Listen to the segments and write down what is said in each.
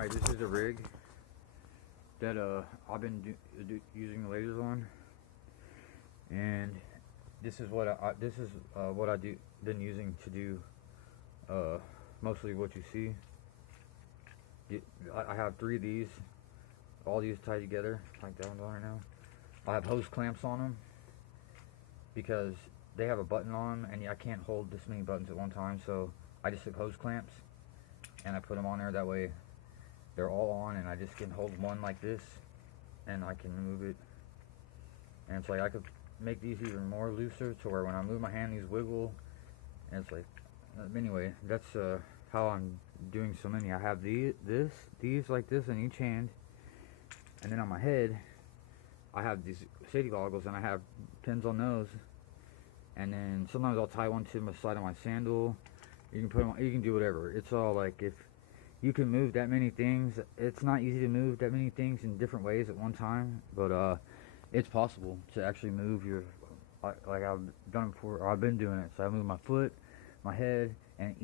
Alright, this is the rig that I've been using the lasers on, and this is what I've been using to do mostly what you see. I have 3 of these, all these tied together like that one's on right now. I have hose clamps on them because they have a button on and I can't hold this many buttons at one time, so I just took hose clamps and I put them on there. That way they're all on and I just can hold one like this and I can move it. And it's like I could make these even more looser to where when I move my hand these wiggle, and it's like anyway, that's how I'm doing so many. I have these like this in each hand, and then on my head I have these safety goggles and I have pins on those, and then sometimes I'll tie one to the side of my sandal. You can put them on, you can do whatever. It's all like, if you can move that many things, it's not easy to move that many things in different ways at one time, but it's possible to actually move your, like I've done it before, or I've been doing it. So I move my foot, my head, and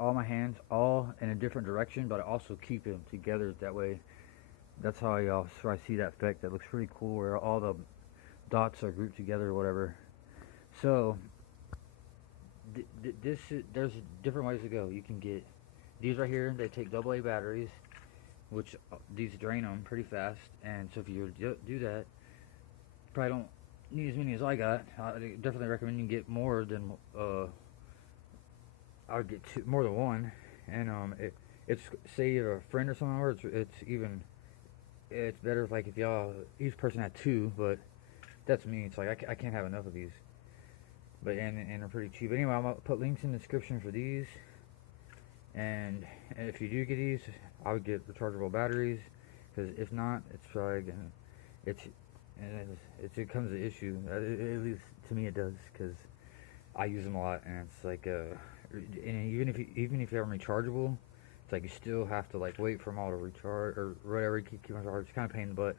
all my hands all in a different direction, but I also keep them together that way. That's how I see that effect. That looks pretty cool, where all the dots are grouped together or whatever. So there's different ways to go. You can get these right here. They take AA batteries, which these drain them pretty fast, and so if you do that, you probably don't need as many as I got. I definitely recommend you get more than I would get more than one. And it's say you're a friend or something, or it's better if, like, if each person had 2, but that's me. It's like I can't have enough of these. But and they're pretty cheap. Anyway, I'm gonna put links in the description for these. And if you do get these, I would get rechargeable batteries, because if not, it's probably gonna it becomes an issue. At least to me it does, because I use them a lot, and it's like and even if you have them rechargeable, it's like you still have to like wait for them all to recharge or whatever. Keep them charged. It's kind of a pain in the butt.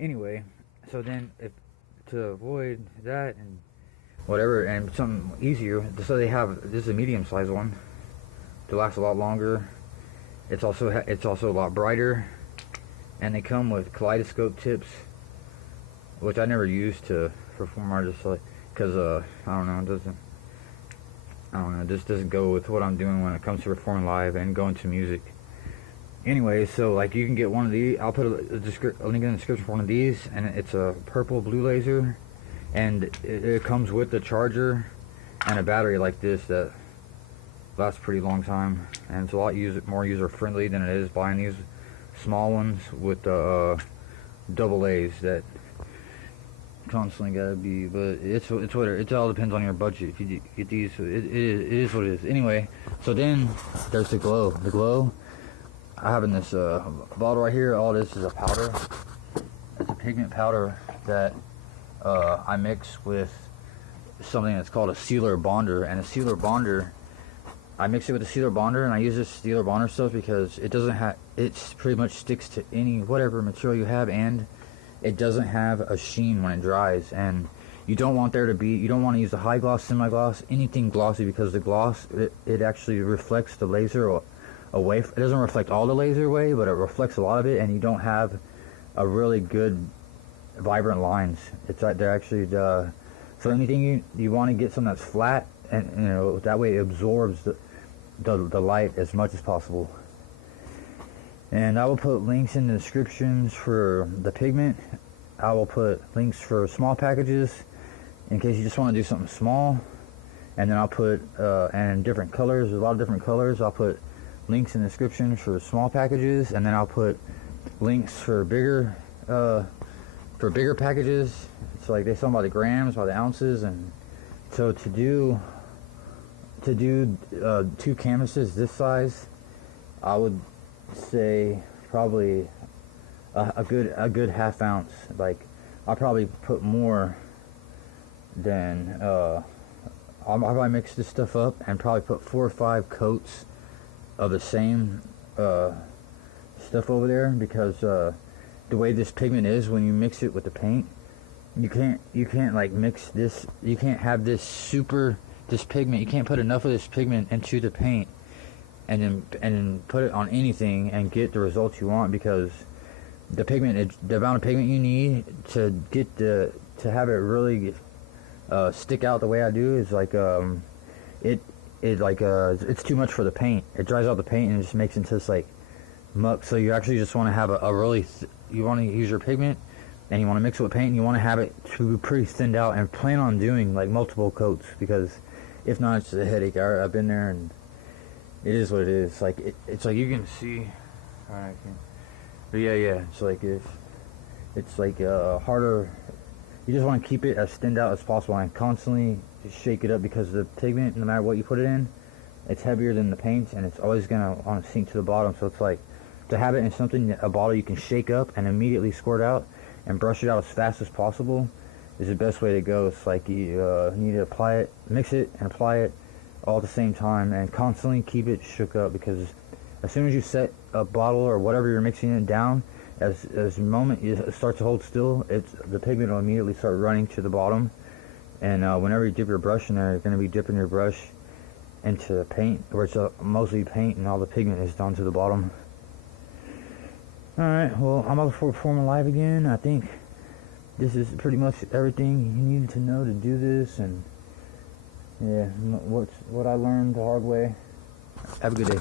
Anyway, so then to avoid that and whatever, and something easier, so they have, this is a medium size one to last a lot longer. It's also a lot brighter, and they come with kaleidoscope tips, which I never use to perform artists, because I don't know, it just doesn't go with what I'm doing when it comes to performing live and going to music. Anyway, so like you can get one of these. I'll put a link in the description for one of these, and it's a purple blue laser, and it comes with the charger and a battery like this that lasts a pretty long time, and it's a lot more user friendly than it is buying these small ones with the AA's that constantly gotta be. But it's whatever. It all depends on your budget. If you get these, it is what it is. Anyway, so then there's the glow. The glow I have in this bottle right here. All this is a powder. It's a pigment powder that I mix with something that's called a sealer bonder, and a sealer bonder, I mix it with a sealer bonder, and I use this sealer bonder stuff because it pretty much sticks to whatever material you have, and it doesn't have a sheen when it dries. And you don't want you don't want to use the high gloss, semi gloss, anything glossy, because the gloss, it actually reflects the laser away. It doesn't reflect all the laser away, but it reflects a lot of it, and you don't have a really good vibrant lines. They're actually so anything you want to get something that's flat, and that way it absorbs the light as much as possible. And I will put links in the descriptions for the pigment. I will put links for small packages in case you just want to do something small, and then I'll put and different colors. There's a lot of different colors. I'll put links in the description for small packages, and then I'll put links for bigger packages. It's like they sell by the grams, by the ounces. And so to do 2 canvases this size, I would say probably a good half ounce. Like I'll probably put more than I'll probably mix this stuff up and probably put 4 or 5 coats of the same stuff over there, because the way this pigment is, when you mix it with the paint, you can't like mix this. You can't have this pigment. You can't put enough of this pigment into the paint and then put it on anything and get the results you want, because the pigment, the amount of pigment you need to get to have it really stick out the way I do is like it's too much for the paint. It dries out the paint and it just makes it into this like muck. So you actually just want to have a really you want to use your pigment and you want to mix it with paint, and you want to have it to be pretty thinned out, and plan on doing like multiple coats, because if not, it's a headache. I've been there, and it is what it is. Like it's like you can see, alright, but yeah. It's like it's like harder. You just want to keep it as thinned out as possible and constantly just shake it up, because the pigment, no matter what you put it in, it's heavier than the paint, and it's always gonna want to sink to the bottom. So it's like to have it in something, a bottle you can shake up and immediately squirt out and brush it out as fast as possible is the best way to go. It's like you need to apply it, mix it, and apply it all at the same time, and constantly keep it shook up, because as soon as you set a bottle or whatever you're mixing it down, as the moment it starts to hold still, the pigment will immediately start running to the bottom. And whenever you dip your brush in there, you're going to be dipping your brush into paint, where it's mostly paint and all the pigment is down to the bottom. Alright, well, I'm about to perform live again. I think this is pretty much everything you needed to know to do this, and yeah, what I learned the hard way. Have a good day.